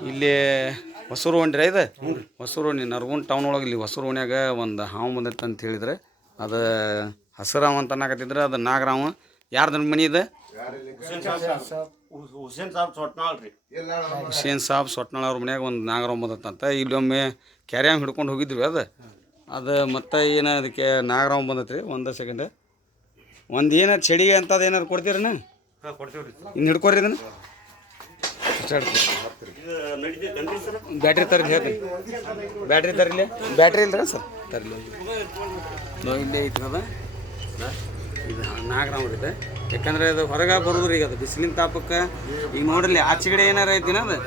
ಇಲ್ಲಿ ಹೊಸೂರು ಹೊಂಡ್ರಿ ಇದು ಹೊಸೂರು ಹೊಂಡಿ ನರಗುಂದ ಟೌನ್ ಒಳಗೆ ಇಲ್ಲಿ ಹೊಸೂರು ಓಣ್ಯಾಗ ಒಂದು ಹಾವು ಬಂದೈತೆ ಅಂತ ಹೇಳಿದ್ರೆ ಅದು ಹಸಿರಾವ ಅಂತ ಅನ್ನಕತ್ತಿದ್ರೆ ಅದು ನಾಗರಾವ ಯಾರ್ದು ಮನೆ ಇದೆ ಹುಸೇನ್ ಸಾಬ್ ಸೊಟ್ನಾಳ್ ಅವ್ರ ಮನ್ಯಾಗ ಒಂದು ನಾಗರಾವ ಬಂದತ್ತಂತ ಇಲ್ಲೊಮ್ಮೆ ಕ್ಯಾರ್ಯಾಂಗ ಹಿಡ್ಕೊಂಡು ಹೋಗಿದ್ವಿ ಅದು ಮತ್ತು ಏನು ಅದಕ್ಕೆ ನಾಗರಾವ ಬಂದೈತೆ ರೀ ಒಂದು ಸೆಕೆಂಡ್ ಒಂದು ಏನಾರು ಚಳಿಗೆ ಅಂತದ್ದು ಏನಾರು ಕೊಡ್ತೀರಣ್ಣ ಇನ್ನು ಹಿಡ್ಕೊರಿ ಇದನ್ನು ಬ್ಯಾಟ್ರಿ ತರಲಿ ಹೇಳ್ತೀನಿ ಬ್ಯಾಟ್ರಿ ತರಲಿ ಬ್ಯಾಟ್ರಿ ಇಲ್ರ ಸರ್ ತರಲಿ ಇಲ್ಲೇ ಐತಿ ಅದ ಇದು ನಾಗರಾವ್ ಇದೆ ಯಾಕಂದ್ರೆ ಅದು ಹೊರಗೆ ಬರೋದ್ರಿ ಈಗ ಅದು ಬಿಸಿಲಿನ ತಾಪಕ್ಕೆ ಈಗ ನೋಡ್ರಿ ಆಚೆಗಡೆ ಏನಾರ ಐತಿನ ಅದು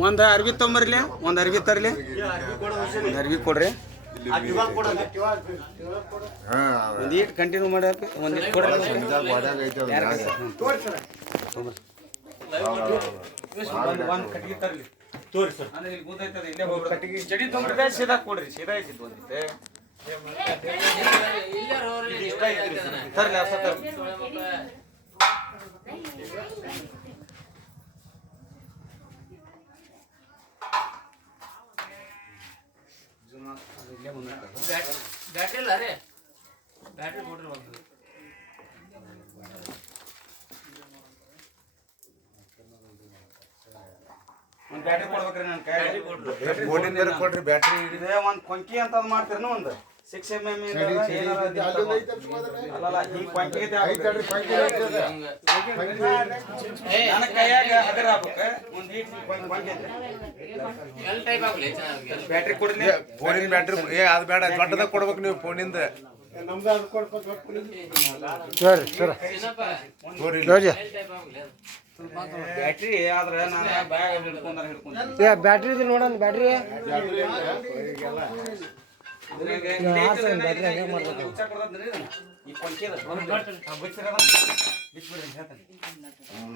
ಒಂದು ಅರ್ಬಿ ತೊಂಬರ್ಲಿ ಒಂದು ಅರ್ಬಿ ತರಲಿ ಒಂದು ಅರ್ಬಿ ಕೊಡ್ರಿ ಒಂದು ಈಟ್ ಕಂಟಿನ್ಯೂ ಮಾಡಿ ಒಂದು ಇಟ್ಟು ಕೊಡ್ರಿ ಒಂದು ಕಟ್ಟಿಗೆ ತರಲಿ ತೋರಿ ಸರ್ ಅಂದ್ರೆ ಇಲ್ಲಿ ಗೊತ್ತಾಯ್ತದೆ ಇಲ್ಲೇ ಹೋಗ್ರಿ ಕಟ್ಟಿಗೆ ಚಡಿ ತೊಂಬರ್ರಿ ಸೀದಾ ಕೊಡ್ರಿ ಸೀದಾ ಐತಿ ಒಂದಿತ್ತೆ ತರಲಿ ಅಸ ತರಲಿ ಬ್ಯಾಟ್ರಿ ಇಲ್ಲ ರೀ ಬ್ಯಾಟ್ರಿ ಕೊಡ್ರಿ ಒಂದು ಬ್ಯಾಟ್ರಿ ಕೊಡ್ಬೇಕ್ರಿ ನನ್ನ ಕೈ ಕೊಡ್ರಿ ಬ್ಯಾಟ್ರಿ ಇದೆ ಒಂದು ಕೊಂಕಿ ಅಂತ ಅದು ಮಾಡ್ತೀರಿ ಒಂದು 6 mm ಅಲ್ಲಲ್ಲ ಈ ಕೊಂಕಿಗೆ ನನ್ನ ಕೈಯಾಗ ಅದರ ಆಗ್ಬೇಕು ಒಂದು ಈಟ್ ಕೊಂಕಿ ಎಲ್ ಟೈಪ್ ಆಗಲಿ ಬ್ಯಾಟ್ರಿ ಕೊಡ್ರಿ ಫೋನಿನ ಬ್ಯಾಟ್ರಿ ಅದು ಬೇಡ ದೊಡ್ಡದಾಗ ಕೊಡ್ಬೇಕು ನೀವು ಫೋನಿಂದ ಬ್ಯಾಟ್ರಿ ಆದ್ರೆ ನಾನು ಬ್ಯಾಗ್ ಹಿಡ್ಕೊಂಡು ಬ್ಯಾಟ್ರಿ ನೋಡೋಣ ಬ್ಯಾಟ್ರಿ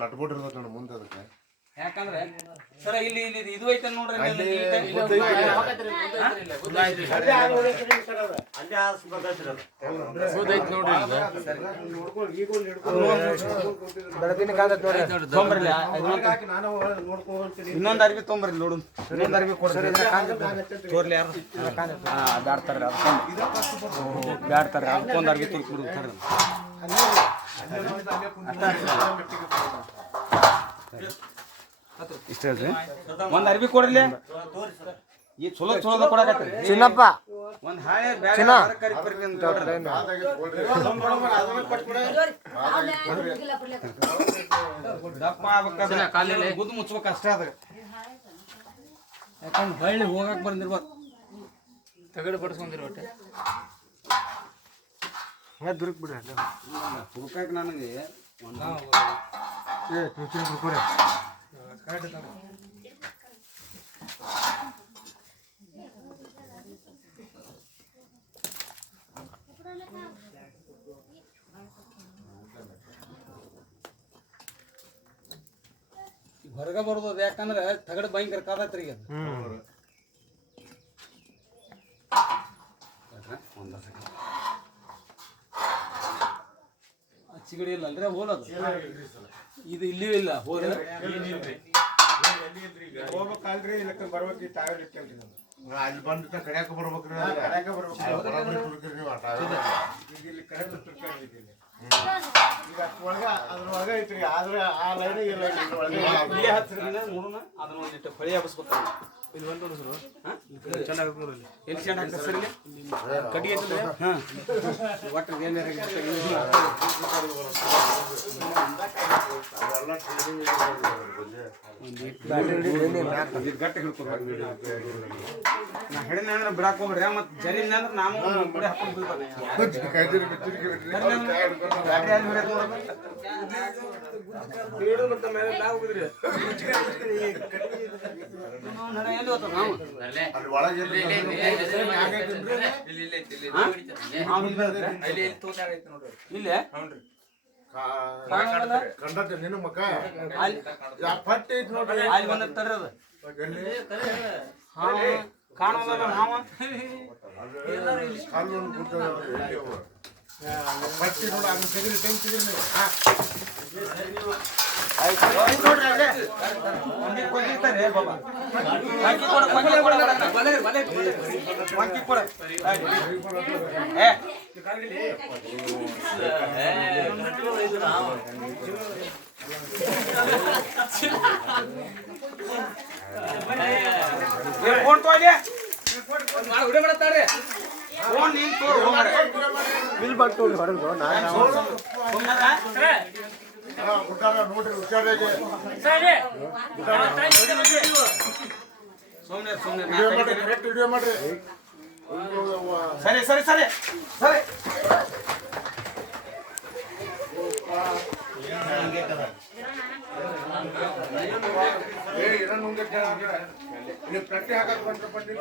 ನಟ್ಬಿಟ್ಟಿರ್ತದೆ ನೋಡಿ ಮುಂದೆ ಅದಕ್ಕೆ ಯಾಕಂದ್ರೆ ಸರ ಇಲ್ಲಿ ಇದು ಐತೆ ನೋಡ್ರಿ ಇನ್ನೊಂದು ಅರ್ಬಿ ತೊಂಬರ್ಲಿ ನೋಡು ಇನ್ನೊಂದು ಅರ್ಬಿ ಕೊಡ್ರಿ ತೋರ್ಲಿ ಯಾರು ಬ್ಯಾಡ್ತಾರೆ ಬ್ಯಾಡ್ತಾರೆ ಅದಕ್ಕೊಂದು ಅರ್ಬಿ ತುರ್ಕ್ಬಿಡ್ತಾರೆ ಇಷ್ಟ ಹೇಳ್ರಿ ಒಂದು ಅರ್ಬಿ ಕೊಡ್ರಿ ಈ ಚಲೋ ಚಲೋದ ಕೊಡಕತ್ರಿ ಚಿನ್ನಪ್ಪ ಒಂದು ಹಾಳೆ ದಪ್ಪ ಆಗ್ಬೇಕಾದ್ರೆ ಗುದ್ದು ಮುಚ್ಬೇಕು ಅಷ್ಟೇ ಅದ ಯಾಕಂದ್ರೆ ಹಳ್ಳಿ ಹೋಗಕ್ ಬಂದಿರ್ಬೋದು ತಗಡು ಬಡಿಸ್ಕೊಂಡಿರೋ ಒಟ್ಟೆ ದುರ್ಗ್ ಬಿಡ್ರಿ ತುರ್ಕಕ್ಕೆ ನನಗೆ ಒಂದು ಹೊರಗೆ ಬರೋದು ಯಾಕಂದ್ರೆ ತಗಡು ಭಯಂಕರ ಕಾದತ್ರಿ ಈಗ ಚಿಗಡಿ ಇಲ್ಲ ಅಲ್ರಿ ಹೋಲದು ಇದು ಇಲ್ಲಿಯೂ ಇಲ್ಲ ಹೋದ ಹೋಗ್ಬೇಕಲ್ರಿ ಇಲ್ಲಕ್ಕ ಬರ್ಬೇಕು ತಾವೇಳಿ ಅಲ್ಲಿ ಬಂದು ಕಡ್ಯಾಕ ಬರ್ಬೇಕ್ರಿ ನೀವು ಆಟ ಇಲ್ಲಿ ಕರೆಕ್ಟ್ ತುರ್ಕೊಂಡಿದ್ದೀನಿ ಈಗ ಒಳಗ ಅದ್ರೊಳಗ ಐತ್ರಿ ಆದ್ರೆ ಆ ಲೈನ್ ಇಲ್ಲ ಇಲ್ಲೇ ಹತ್ತಿರದಿಂದ ನೋಡೋಣ ಅದನ್ನ ಒಂದಿಟ್ಟು ಫಳಿ ಹಬ್ಬಿಸ್ಕೊತಾನೆ ಇಲ್ಲಿ ಬಂದು ನೋಡಿದ್ರು ಚೆನ್ನಾಗಿ ನೋಡ್ರಿ ಎಲ್ಲಿ ಚೆಂದ ಹಾಕ್ತಾರೆ ಸರ್ ಇಲ್ಲಿ ಕಟ್ಟಿಗೆ ಐತಲ್ಲ ಹಾಂ ಒಟ್ಟು ಏನಾರ ಗಟ್ಟಿ ಹಿಡ್ಕೊಬೇಕು ನಾ ಹೇಳಿನ ಅಂದ್ರೆ ಬಿಡಾಕ್ ಹೋಗ್ರಿ ಮತ್ತು ಜರಿನ ಅಂದ್ರೆ ನಾನು ಬಿಡಿ ಹಾಕೊಂಡು ಬೀಳ್ತಾನೆ ಇಲ್ಲೇ ಕಂಡತ್ತೆ ನಿನ್ನ ಮಕ್ಕ ಪಟ್ಟಿ ಐತಿ ನೋಡ್ರಿ ಅಲ್ಲಿ ಬಂದ ತರ್ರದ ಕಾಣೋದಲ್ಲ ನಾವ ಪಟ್ಟಿ ನೋಡ ಅದನ್ನ ತೆಗಿರಿ ಟೈಮ್ ತೆಗಿರಿ ನೀವು ರೀ ಬಾಬಾ ಮಂಕಿ ಕೊಡ ಮಂಕಿ ಕೊಡ ಏ ಫೋನ್ ತೋಯ್ಲೆ ವಿಡಿಯೋ ಮಾಡತ್ತಾರ್ರಿ ಫೋನ್ ನೀನ್ ತೋರ್ ಹೋಗ್ರಿ ಬಿಲ್ ಬಂತು ಹೊರಗೆ ಹುಟ್ಟಾರ ನೋಡ್ರಿ ಹುಷಾರಾಗಿ ವಿಡಿಯೋ ಮಾಡ್ರಿ ಕರೆಕ್ಟ್ ವಿಡಿಯೋ ಮಾಡ್ರಿ ಸರಿ ಸರಿ ಸರಿ ಸರಿ ಪ್ರತಿ ಹಾಕಕ್ ಬಂದ್ರೆ ಪಂಡಿತ್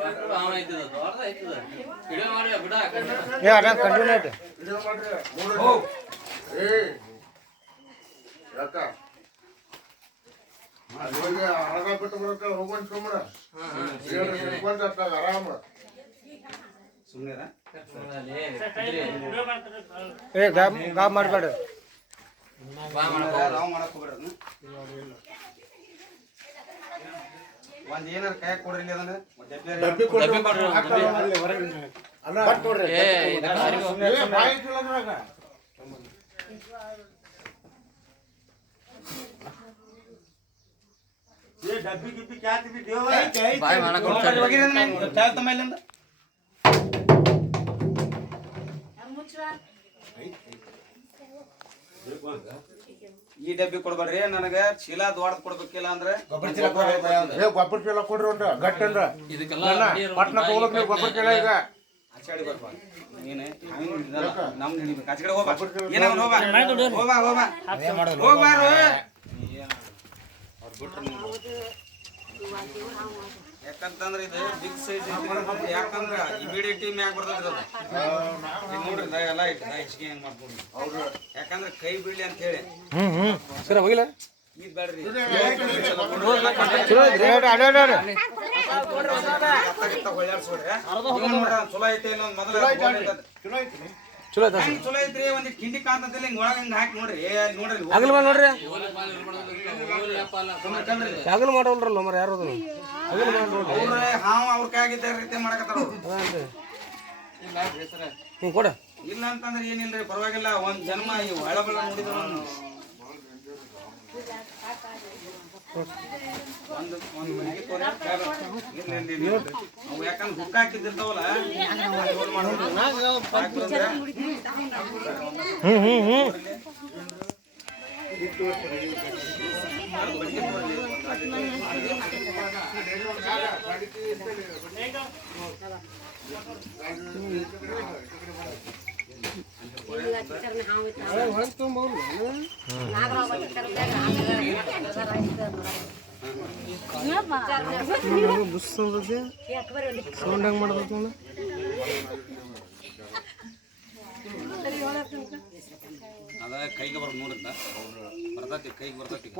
ಏ ಅಣ್ಣ ಕಂಟಿನ್ಯೂ ಐತೆ ವಿಡಿಯೋ ಮಾಡ್ರಿ ಏ ಯಾಕ ಅಲ್ಲಿ ಹೋಗಿ ಹಳಗ ಬಿಟ್ಟು ಬರಕ್ಕೆ ಹೋಗೋಣ ಸುಮ್ಮನೆ ಆರಾಮ ಸುಮ್ಮನೆ ಏ ಗಾಬ್ ಮಾಡಬೇಡ ನಾವು ಮಾಡಕ್ ಹೋಗ್ಬಿಡ್ರಿ ಒಂದ್ ಏನಾರ ಕೈ ಕೊಡ್ರಿ ಇಲ್ಲಿ ಅದನ್ನ ಡಬ್ಬಿ ಕೊಡ್ರಿ ಅಲ್ಲಿ ಹೊರಗೆ ಅಲ್ಲ ಕೊಡ್ರಿ ಬಾಯಿ ಇಟ್ಟಿಲ್ಲ ಅದ್ರಾಗ ये डब्बी गिब्बी क्या थी वीडियो है ಬಾಯ್ ಮಾಡಕೊಂಡು ಹೋಗಿರಿ ಚಾಲ್ ತಮ್ಮ ಇಲ್ಲಿಂದ ಈ ಡಬ್ಬಿ ಕೊಡ್ಬೇಡ್ರಿ ನನಗೆ ಚೀಲ ದೊಡ್ಡದ್ ಕೊಡ್ಬೇಕಿಲ್ಲ ಅಂದ್ರೆ ಏ ಗೊಬ್ಬರ ಚೀಲ ಕೊಡ್ರಿ ಒಂದು ಗಟ್ಟಂದ್ರ ಪಟ್ನ ತಗೋಬೇಕು ನೀವು ಗೊಬ್ಬರ ಚೀಲ ಈಗ ಆಚಾಡಿ ಬರ್ಬಾ ನೀನೆ ನಮ್ದು ಹಿಡಿಬೇಕು ಆಚೆ ಕಡೆ ಹೋಗ್ಬಾ ಏನ ಹೋಗ್ಬಾ ಹೋಗ್ಬಾ ಹೋಗ್ಬಾ ಹೋಗ್ಬಾರು ಯಾಕಂತಂದ್ರೆ ಇದು ಬಿಗ್ ಸೈಜ್ ಯಾಕಂದ್ರ ಇಮಿಡಿಯೇಟಿ ಮ್ಯಾಗ ಬರ್ತೈತಿ ಇದು ನೋಡ್ರಿ ಎಲ್ಲ ಐತಿ ಹೆಚ್ಚಿಗೆ ಹೆಂಗ್ ಮಾಡ್ಕೊಂಡು ಯಾಕಂದ್ರೆ ಕೈ ಬೀಳಿ ಅಂತ ಹೇಳಿ ಸರ ಹೋಗಿಲ್ಲ ಇದು ಬೇಡ್ರಿ ಚಲೋ ಐತ್ರಿ ಚಲೋ ಐತಿ ಇನ್ನೊಂದು ಮೊದಲ ಚಲೋ ಐತ ಚಲೋ ಐತ್ರಿ ಒಂದ್ ಕಿಂಡಿ ಕಾಂತದಲ್ಲಿ ಹಿಂಗ್ ಒಳಗ ಹಿಂಗ್ ಹಾಕಿ ನೋಡ್ರಿ ನೋಡ್ರಿ ಆಗಲ್ ನೋಡ್ರಿ ಆಗಲ್ ಮಾಡೋಲ್ರಲ್ಲ ಮರ ಯಾರು ಅದನ್ನು ಆಗಲ್ ಮಾಡೋಲ್ರಿ ಅವ್ರ ಹಾವ್ ಅವ್ರ ಕೈಯಾಗಿದ್ದ ರೀತಿ ಮಾಡಕತ್ತಾರ ಹ್ಞೂ ಕೊಡ ಇಲ್ಲ ಅಂತಂದ್ರೆ ಏನಿಲ್ರಿ ಪರವಾಗಿಲ್ಲ ಒಂದ್ ಜನ್ಮ ಈ ಒಳಬಳ ನೋಡಿದ್ರು ಒಂದು ಮನೆಗೆ ತೋರಿ ಅವು ಯಾಕಂದ್ರೆ ಹುಕ್ಕ ಹಾಕಿದ್ದಿರ್ತಾವಲ್ಲ ಸೌಂಡ್ ಹೆಂಗ್ ಮಾಡೋದು ಅದ ಕೈಗೆ ಬರೋದು ನೋಡಿದ್ದ ಬರ್ತೈತಿ ಕೈಗೆ ಬರ್ತೈತಿ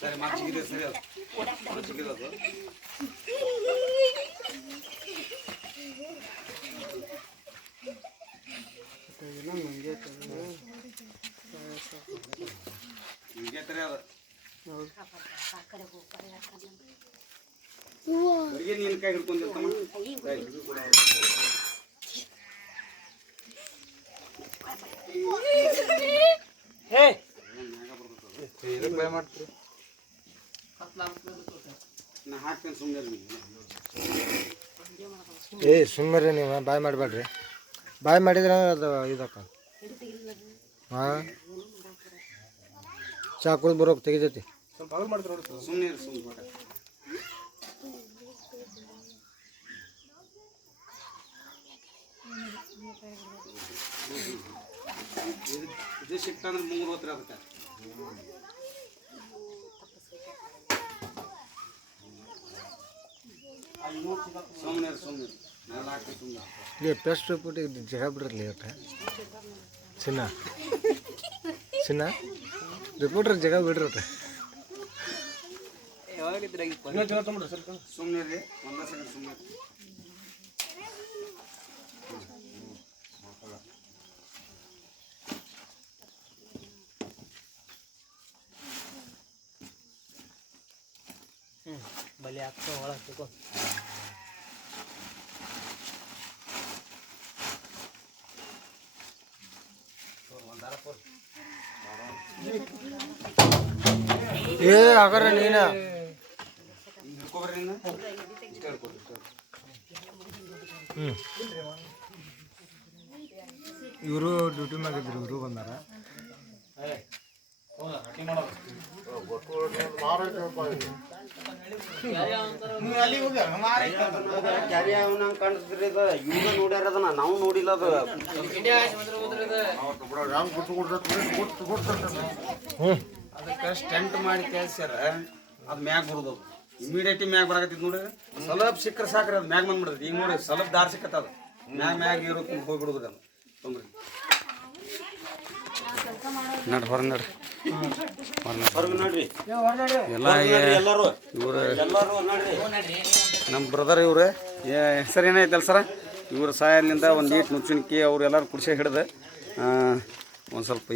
ಸರಿ ಮತ್ತೆ ಸಿಗಿದೆ ಸರಿ ಅದು ಸಿಗಿದೆ ಅದು ಹಿಂಗೆ ತರ ಅದು ನೀನು ಕೈ ಹಿಡ್ಕೊಂಡಿರ್ತಮ್ಮ ನಾ ಹಾಕ್ತೇನೆ ಸುಮ್ಮನೆ ಏ ಸುಮ್ಮನೆ ನೀವು ಬಾಯ್ ಮಾಡಬೇಡ್ರಿ ಬಾಯ್ ಮಾಡಿದ್ರೆ ಅದು ಇದಕ್ಕ ಹಾಂ ಚಾ ಕುಡಿದು ಬರೋಕೆ ತೆಗಿತೈತಿ ಸ್ವಲ್ಪ ಆಗಲ್ ಮಾಡ್ತಾರೆ ನೋಡಿ ಸುಮ್ಮನೆ ಸುಮ್ಮನೆ ಇದು ಸಿಕ್ತಂದ್ರೆ 3 ಹೊತ್ರಿ ಅದಕ್ಕೆ ಸುಮ್ಮನೆ ಸುಮ್ಮನೆ ನೆಲ ಹಾಕಿ ಸುಮ್ಮನೆ ಇಲ್ಲಿ ಪೆಸ್ಟ್ ಪುಟ್ಟಿಗೆ ಜಗ ಬಿಡ್ರಲಿ ಇವತ್ತು ಚಿನ್ನ ರಿಪೋರ್ಟ್ರ್ ಜಗ ಬಿಡ್ರಿ ಸುಮ್ಮನೆ ರೀ ಒಂದೇ ಸೆಕೆಂಡ್ ಸುಮ್ಮನೆ ಏ ಹಾಗಾರ ನೀನ ಹಿಡ್ಕೊಬರ್ರಿ ಇನ್ನು. ಇಷ್ಟೇ ಹಿಡ್ಕೊರಿ, ಇಷ್ಟೇ. ಇವರು ಡ್ಯೂಟಿ ಮ್ಯಾಗಿದ್ರು, ಇವರು ಬಂದಾರ. ಕ್ಯಾರಿ ಅವನಂಗೆ ಕಾಣಿಸ್ತೀರಿ ಇದು. ಇವ್ನ ನೋಡ್ಯಾರ ಅದನ್ನ, ನಾವು ನೋಡಿಲ್ಲ ಅದು. ಅದಕ್ಕೆ ಸ್ಟೆಂಟ್ ಮಾಡಿ ಕೇಳ್ಸ್ಯಾರ, ಅದು ಮ್ಯಾಗ ಬಿಡುದು. ಇಮಿಡಿಯೇಟ್ ಮ್ಯಾಗ ಬರಾಕತ್ತಿದ್ ನೋಡ್ರಿ, ಸ್ವಲ್ಪ ಸಿಕ್ಕರೆ ಸಾಕ್ರಿ, ಅದು ಮ್ಯಾಗ ಬಂದ್ಬಿಡ್ತದೆ. ಈಗ ನೋಡಿ ಸ್ವಲ್ಪ ದಾರಿ ಸಿಕ್ಕತ್ತದ, ಮ್ಯಾಗ ಇರೋಕೆ ಹೋಗ್ಬಿಡುದ್ರಿ ಅದು. ತೊಂದ್ರಿ ನಡ್ರಿ ಹೊರಗೆ ನಡ್ರಿ, ಹೊರಗೆ ನೋಡ್ರಿ ಎಲ್ಲ ಎಲ್ಲರೂ ಇವ್ರು ನಮ್ಮ ಬ್ರದರ್ ಇವ್ರು. ಹೆಸರು ಏನೈತಲ್ಲ ಸರ, ಇವ್ರ ಸಹಾಯದಿಂದ ಒಂದು ಈಟ್ ನುಚ್ಚುಣಿಕಿ ಅವ್ರು ಎಲ್ಲರೂ ಕುಡಿಸಿ ಹಿಡ್ದು ಒಂದು ಸ್ವಲ್ಪ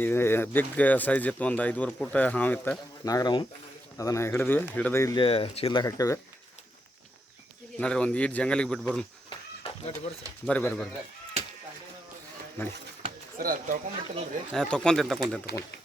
ಬಿಗ್ ಸೈಜ್ ಇತ್ತು, ಒಂದು 5 ಫೂಟ್ ಹಾವು ಇತ್ತು ನಾಗರಾವು. ಅದನ್ನು ಹಿಡಿದು ಇಲ್ಲಿ ಚೀಲ್ದಾಗ ಹಾಕ್ಯಾವೆ. ನೋಡ್ರಿ ಒಂದು ಈಟ್ ಜಂಗಲಿಗೆ ಬಿಟ್ಟು ಬರ್ರಿ ನೋಡಿ. ತೊಗೊಂತೀನಿ.